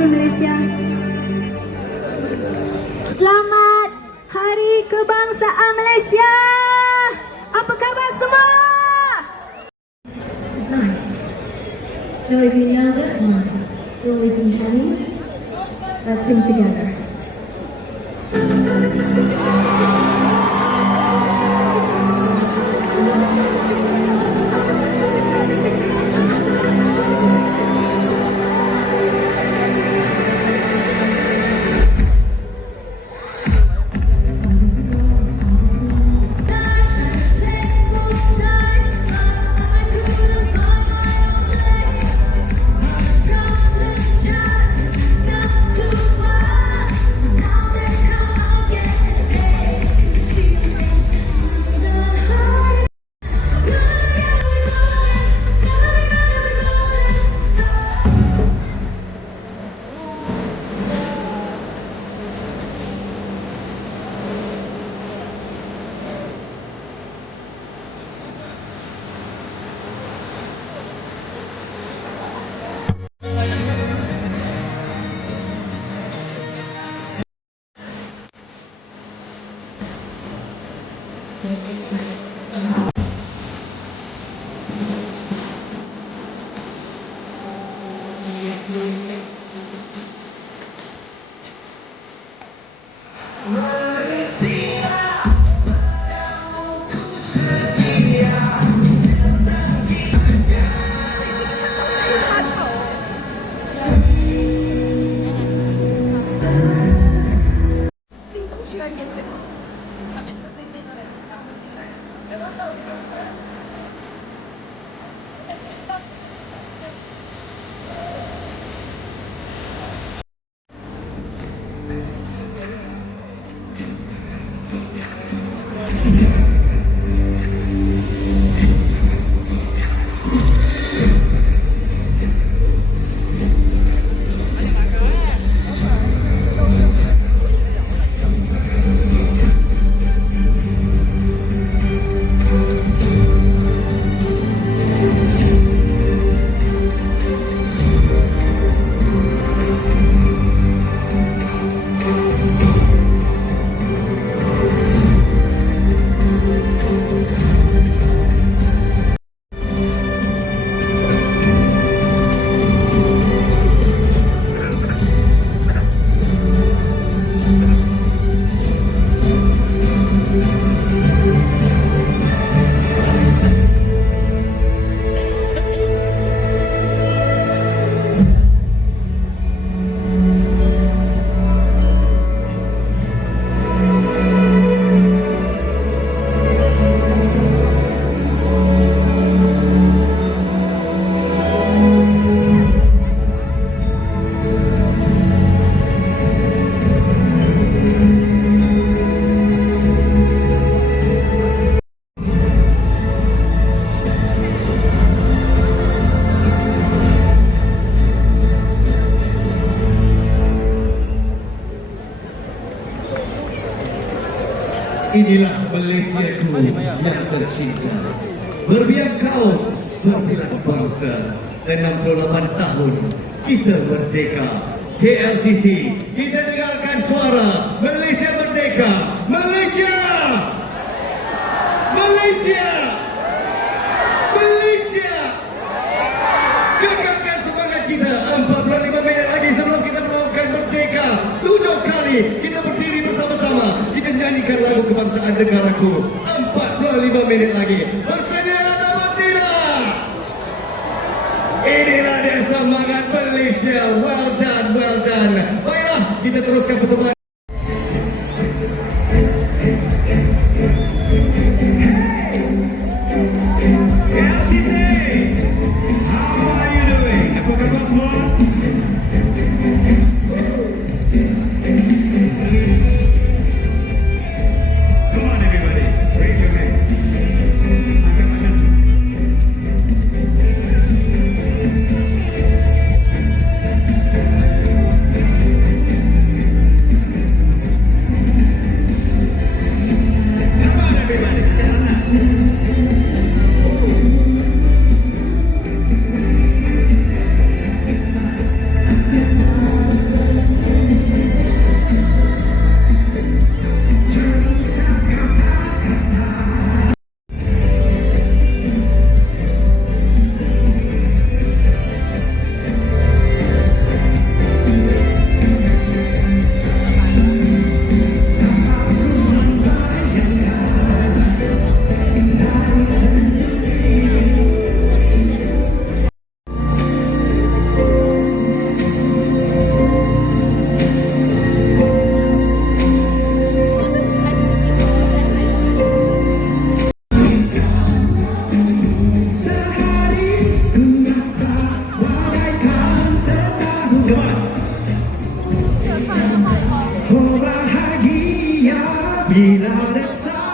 kasih Malaysia. Selamat Hari Kebangsaan Malaysia. Apa khabar semua? Tonight. So if you know this one, don't leave me hanging. Let's sing together. Inilah Malaysiaku yang tercinta. Berbiak kau berbilang bangsa. 68 tahun kita merdeka. KLCC, kita dengarkan suara Malaysia merdeka. Malaysia! Malaysia! Malaysia! Kekalkan semangat kita. 45 minit lagi sebelum kita melakukan merdeka. 7 kali kita berdiri bersama-sama. Kita nyanyikan lagu kebangsaan negaraku. 45 minit lagi. Bersedia atau tidak? Inilah dia semangat Malaysia. Well done, well done. Baiklah, kita teruskan persembahan. Bila resah.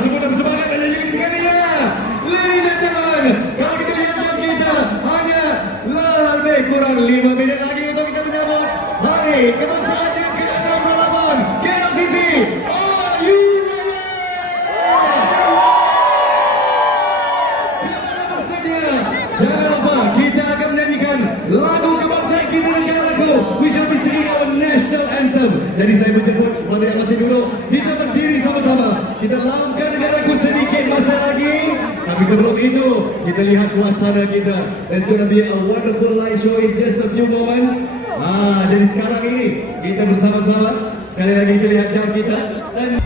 Semua dah bersemangat dan nyanyi sekali ya. Ladies and gentlemen, kalau kita lihat jam kita hanya lebih kurang 5 minit lagi untuk kita menyambut Hari Kebangsaan yang ke-68 KLCC. Are you ready? Kalau anda bersedia, jangan lupa kita akan menyanyikan lagu kebangsaan kita negaraku. We shall be singing our national anthem. Jadi saya menjemput kepada yang masih duduk, kita berdiri sama-sama. Kita laungkan negaraku sedikit masa lagi. Tapi sebelum itu, kita lihat suasana kita. There's gonna be a wonderful live show in just a few moments. Jadi sekarang ini kita bersama-sama. Sekali lagi kita lihat jam kita. Dan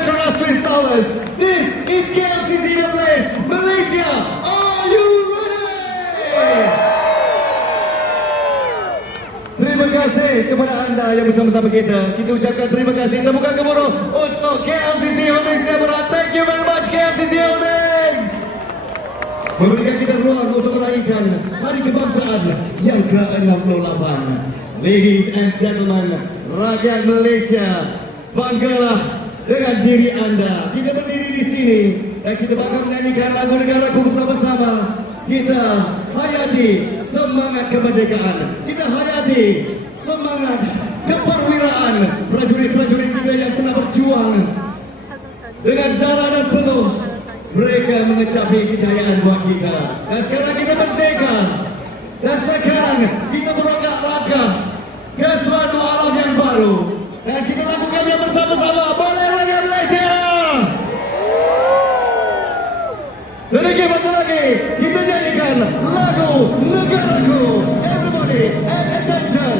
Petronas Twin Towers. This is KLCC The Place, Malaysia. Are you ready? Terima kasih kepada anda yang bersama-sama kita. Kita ucapkan terima kasih. Tepukan gemuruh untuk KLCC Holdings Deborah. Thank you very much KLCC Holdings. Memberikan kita ruang untuk meraihkan Hari Kebangsaan yang ke-68. Ladies and gentlemen, rakyat Malaysia, banggalah dengan diri anda. Kita berdiri di sini dan kita bakal menyanyikan lagu negaraku bersama-sama. Kita hayati semangat kemerdekaan. Kita hayati semangat keperwiraan prajurit-prajurit kita yang telah berjuang dengan darah dan peluh. Mereka mengecapi kejayaan buat kita. Dan sekarang kita merdeka. Dan sekarang kita berangkat langkah ke suatu alam yang baru. Dan kita lakukannya bersama-sama. Boleh rakyat Malaysia! Sedikit masa lagi, kita nyanyikan lagu negaraku. Everybody, and attention!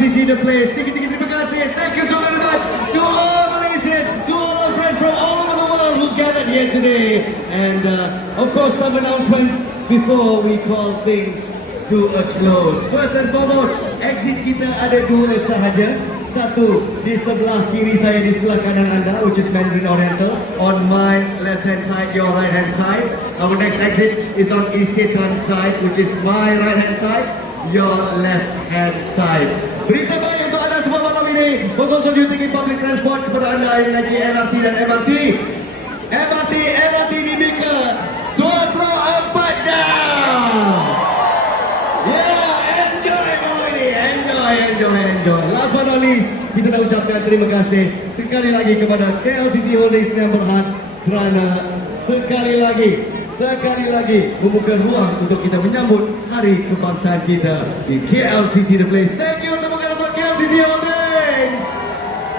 KLCC The Place. Tinggi-tinggi terima kasih. Thank you so very much to all Malaysians, to all our friends from all over the world who gathered here today. And of course, some announcements before we call things to a close. First and foremost, exit kita ada dua sahaja. Satu di sebelah kiri saya, di sebelah kanan anda, which is Mandarin Oriental. On my left hand side, your right hand side. Our next exit is on Isetan side, which is my right hand side, your left hand side. Berita baik untuk anda semua malam ini. For those of you taking public transport, kepada anda yang naiki LRT dan MRT, LRT dibuka 24 jam. Yeah, enjoy malam ini. Enjoy. Last but not least, kita nak ucapkan terima kasih sekali lagi kepada KLCC Holdings Sdn Bhd kerana sekali lagi membuka ruang untuk kita menyambut Hari Kebangsaan kita di KLCC The Place. Thank you, tepuk tangan untuk KLCC Holdings.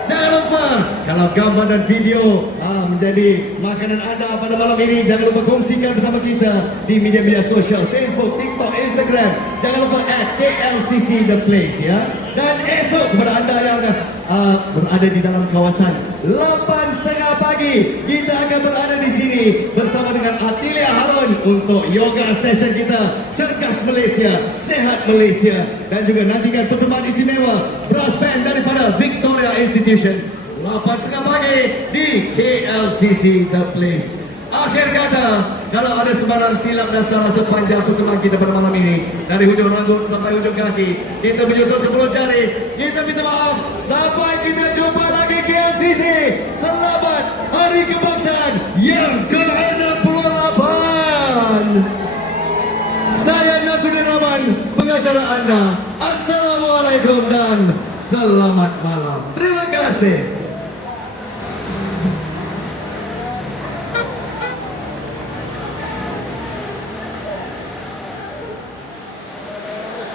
Jangan lupa, kalau gambar dan video menjadi makanan anda pada malam ini, jangan lupa kongsikan bersama kita di media-media sosial, Facebook, TikTok, Instagram. Jangan lupa KLCC The Place ya. Dan esok kepada anda yang berada di dalam kawasan 8.30 pagi, kita akan berada di sini bersama dengan Atilia Harun untuk yoga session kita, Cergas Malaysia, Sehat Malaysia, dan juga nantikan persembahan istimewa brass band daripada Victoria Institution 8.30 pagi di KLCC The Place. Akhir kata, kalau ada sebarang silap dan salah sepanjang persembahan kita pada malam ini, dari hujung rambut sampai hujung kaki, kita menyusul 10 jari, kita minta maaf. Sampai kita jumpa lagi KLCC. Selamat Hari Kebangsaan yang ke-68. Saya Nasruddin Rahman, pengacara anda. Assalamualaikum dan selamat malam. Terima kasih.